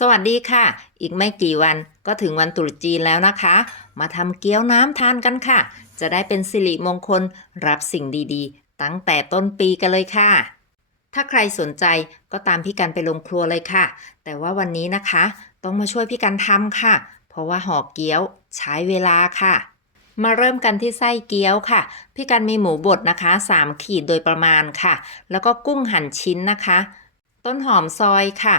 สวัสดีค่ะ อีกไม่กี่วันก็ถึงวันตรุษจีนแล้วนะคะ มาทำเกี๊ยวน้ำทานกันค่ะ จะได้เป็นสิริมงคลรับสิ่งดีๆ ตั้งแต่ต้นปีกันเลยค่ะ ถ้าใครสนใจก็ตามพี่กันไปลงครัวเลยค่ะ แต่ว่าวันนี้นะคะ ต้องมาช่วยพี่กันทำค่ะ เพราะว่าห่อเกี๊ยวใช้เวลาค่ะ มาเริ่มกันที่ไส้เกี๊ยวค่ะ พี่กันมีหมูบดนะคะ 3 ขีดโดยประมาณค่ะ แล้วก็กุ้งหั่นชิ้นนะคะ ต้นหอมซอยค่ะ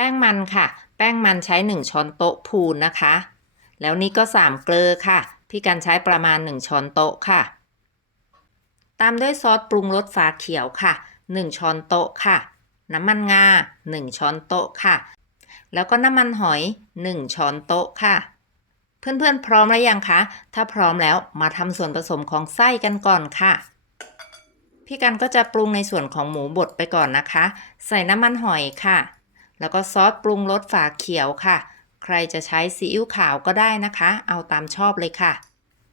แป้งมันค่ะ แป้งมันใช้ 1 ช้อนโต๊ะพูนนะคะ แล้วนี่ก็ 3 เกลือค่ะ พี่กันใช้ประมาณ 1 ช้อนโต๊ะค่ะ ตามด้วยซอสปรุงรสฝาเขียวค่ะ 1 ช้อนโต๊ะค่ะ น้ำมันงา 1 ช้อนโต๊ะค่ะ แล้วก็น้ำมันหอย 1 ช้อนโต๊ะค่ะ เพื่อนๆพร้อมแล้วยังคะ ถ้าพร้อมแล้วมาทำส่วนผสมของไส้กันก่อนค่ะพี่กันก็จะปรุงในส่วนของหมูบดไปก่อนนะคะ ใส่น้ำมันหอยค่ะ แล้วก็ซอสปรุงรสฝาเขียวค่ะ ใครจะใช้ซีอิ๊วขาวก็ได้นะคะ เอาตามชอบเลยค่ะ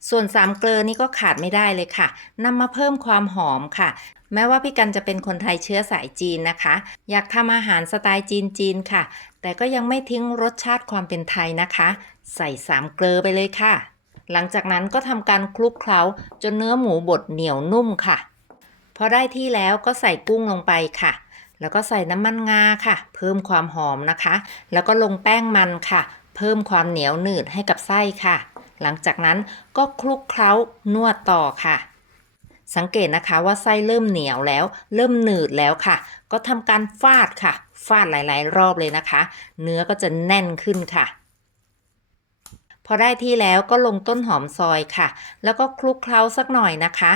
ส่วนสามเกลือนี่ก็ขาดไม่ได้เลยค่ะนำมาเพิ่มความหอมค่ะ แม้ว่าพี่กันจะเป็นคนไทยเชื้อสายจีนนะคะ อยากทำอาหารสไตล์จีนๆค่ะ แต่ก็ยังไม่ทิ้งรสชาติความเป็นไทยนะคะ ใส่สามเกลือไปเลยค่ะ หลังจากนั้นก็ทำการคลุกเคล้าจนเนื้อหมูบดเหนียวนุ่มค่ะ พอได้ที่แล้วก็ใส่กุ้งลงไปค่ะ แล้วก็ใส่น้ำมันงาค่ะ เพิ่มความหอมนะคะ แล้วก็ลงแป้งมันค่ะ เพิ่มความเหนียวหนืดให้กับไส้ค่ะ หลังจากนั้นก็คลุกเคล้านวดต่อค่ะ สังเกตนะคะว่าไส้เริ่มเหนียวแล้ว เริ่มหนืดแล้วค่ะ ก็ทำการฟาดค่ะ ฟาดหลาย ๆ รอบเลยนะคะ เนื้อก็จะแน่นขึ้นค่ะพอได้ที่แล้วก็ลงต้นหอมซอยค่ะ แล้วก็คลุกเคล้าสักหน่อยนะคะ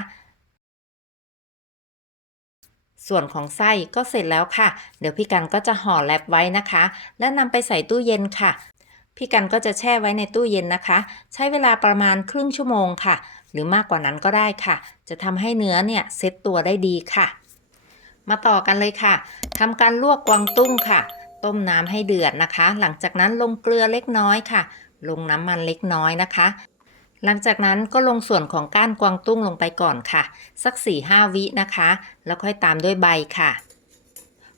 ส่วนของไส้ก็เสร็จแล้วค่ะ เดี๋ยวพี่กันก็จะห่อแรปไว้นะคะ และนำไปใส่ตู้เย็นค่ะ พี่กันก็จะแช่ไว้ในตู้เย็นนะคะ ใช้เวลาประมาณครึ่งชั่วโมงค่ะ หรือมากกว่านั้นก็ได้ค่ะ จะทำให้เนื้อเนี่ยเซ็ตตัวได้ดีค่ะ มาต่อกันเลยค่ะทำการลวกกวางตุ้งค่ะ ต้มน้ำให้เดือดนะคะ หลังจากนั้นลงเกลือเล็กน้อยค่ะ ลงน้ำมันเล็กน้อยนะคะ หลังจากนั้นก็ลงส่วนของก้านกวางตุ้งลงไปก่อนค่ะ สัก 4-5 วินะคะ แล้วค่อยตามด้วยใบค่ะ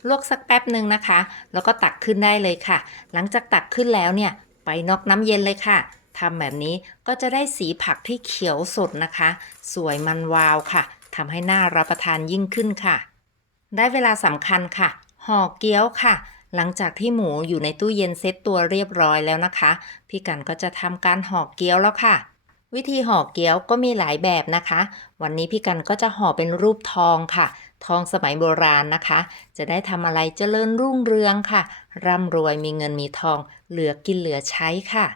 ลวกสักแป๊บหนึ่งนะคะ แล้วก็ตักขึ้นได้เลยค่ะ หลังจากตักขึ้นแล้วเนี่ย ไปนอกน้ำเย็นเลยค่ะทำแบบนี้ก็จะได้สีผักที่เขียวสดนะคะ สวยมันวาวค่ะทำให้น่ารับประทานยิ่งขึ้นค่ะ ได้เวลาสำคัญค่ะ ห่อเกี๊ยวค่ะ หลังจากที่หมูอยู่ในตู้เย็นเซ็ตตัวเรียบร้อยแล้วนะคะ พี่กันก็จะทำการห่อเกี๊ยวแล้วค่ะ วิธีห่อเกี๊ยวก็มีหลายแบบนะคะ วันนี้พี่กันก็จะห่อเป็นรูปทองค่ะ ทองสมัยโบราณนะคะ จะได้ทำอะไรเจริญรุ่งเรืองค่ะ ร่ำรวยมีเงินมีทอง เหลือกินเหลือใช้ค่ะ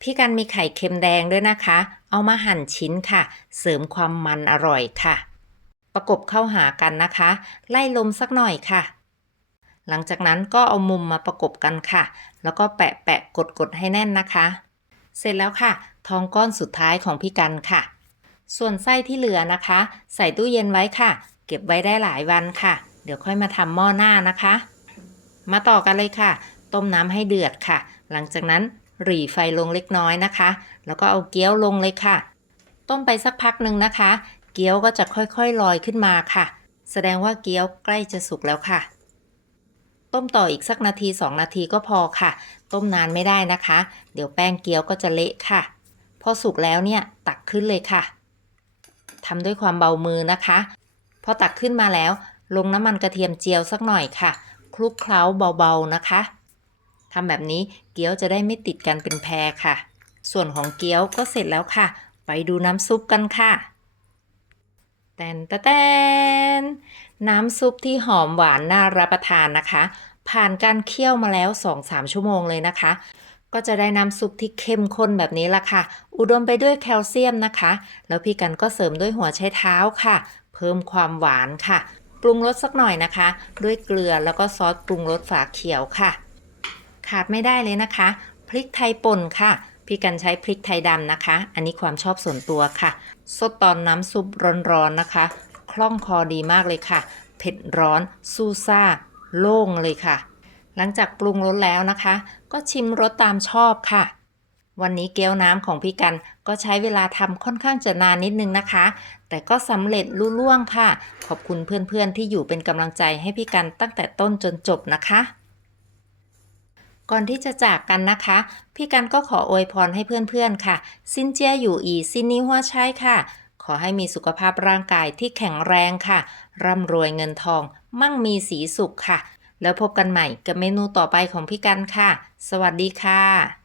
พี่กันมีไข่เค็มแดงด้วยนะคะ เอามาหั่นชิ้นค่ะ เสริมความมันอร่อยค่ะ ประกบเข้าหากันนะคะ ไล่ลมสักหน่อยค่ะ หลังจากนั้นก็เอามุมมาประกบกันค่ะ แล้วก็แปะแปะกดกดให้แน่นนะคะ เสร็จแล้วค่ะ ทองก้อนสุดท้ายของพี่กันค่ะ ส่วนไส้ที่เหลือนะคะ ใส่ตู้เย็นไว้ค่ะ เก็บไว้ได้หลายวันค่ะ เดี๋ยวค่อยมาทำหม้อหน้านะคะ มาต่อกันเลยค่ะ ต้มน้ำให้เดือดค่ะ หลังจากนั้นหรี่ไฟลงเล็กน้อยนะคะ แล้วก็เอาเกี๊ยวลงเลยค่ะ ต้มไปสักพักหนึ่งนะคะ เกี๊ยวก็จะค่อยๆลอยขึ้นมาค่ะ แสดงว่าเกี๊ยวใกล้จะสุกแล้วค่ะ ต้มต่ออีกสักนาที 2 นาทีก็พอค่ะ ต้มนานไม่ได้นะคะ เดี๋ยวแป้งเกี๊ยวก็จะเละค่ะ พอสุกแล้วเนี่ยตักขึ้นเลยค่ะทำด้วยความเบามือนะคะ พอตักขึ้นมาแล้ว ลงน้ำมันกระเทียมเจียวสักหน่อยค่ะ คลุกเคล้าเบาๆนะคะทำแบบนี้เกี๊ยวจะได้ไม่ติดกันเป็นแพรค่ะ ส่วนของเกี๊ยวก็เสร็จแล้วค่ะ ไปดูน้ำซุปกันค่ะ แตนตะแตนน้ำซุปที่หอมหวานน่ารับประทานนะคะ ผ่านการเคี่ยวมาแล้ว 2-3 ชั่วโมงเลยนะคะ ก็จะได้น้ำซุปที่เข้มข้นแบบนี้ละค่ะ อุดมไปด้วยแคลเซียมนะคะ แล้วพี่กันก็เสริมด้วยหัวไชเท้าค่ะ เพิ่มความหวานค่ะ ปรุงรสสักหน่อยนะคะ ด้วยเกลือแล้วก็ซอสปรุงรสฝาเขียวค่ะ ขาดไม่ได้เลยนะคะ พริกไทยป่นค่ะ พี่กันใช้พริกไทยดำนะคะ อันนี้ความชอบส่วนตัวค่ะสดตอนน้ำซุปร้อนๆนะคะ คล่องคอดีมากเลยค่ะ เผ็ดร้อนซูซ่า โล่งเลยค่ะ หลังจากปรุงรสแล้วนะคะ ก็ชิมรสตามชอบค่ะ วันนี้เกี๊ยวน้ำของพี่กันก็ใช้เวลาทำค่อนข้างจะนานนิดนึงนะคะ แต่ก็สำเร็จลุล่วงค่ะ ขอบคุณเพื่อนๆที่อยู่เป็นกำลังใจให้พี่กันตั้งแต่ต้นจนจบนะคะ ก่อนที่จะจากกันนะคะ พี่กันก็ขออวยพรให้เพื่อนๆค่ะ ซินเจียอยู่อีซินนี้หัวใช้ค่ะ ขอให้มีสุขภาพร่างกายที่แข็งแรงค่ะ ร่ำรวยเงินทอง มั่งมีสีสุขค่ะ แล้วพบกันใหม่กับเมนูต่อไปของพี่กันค่ะ สวัสดีค่ะ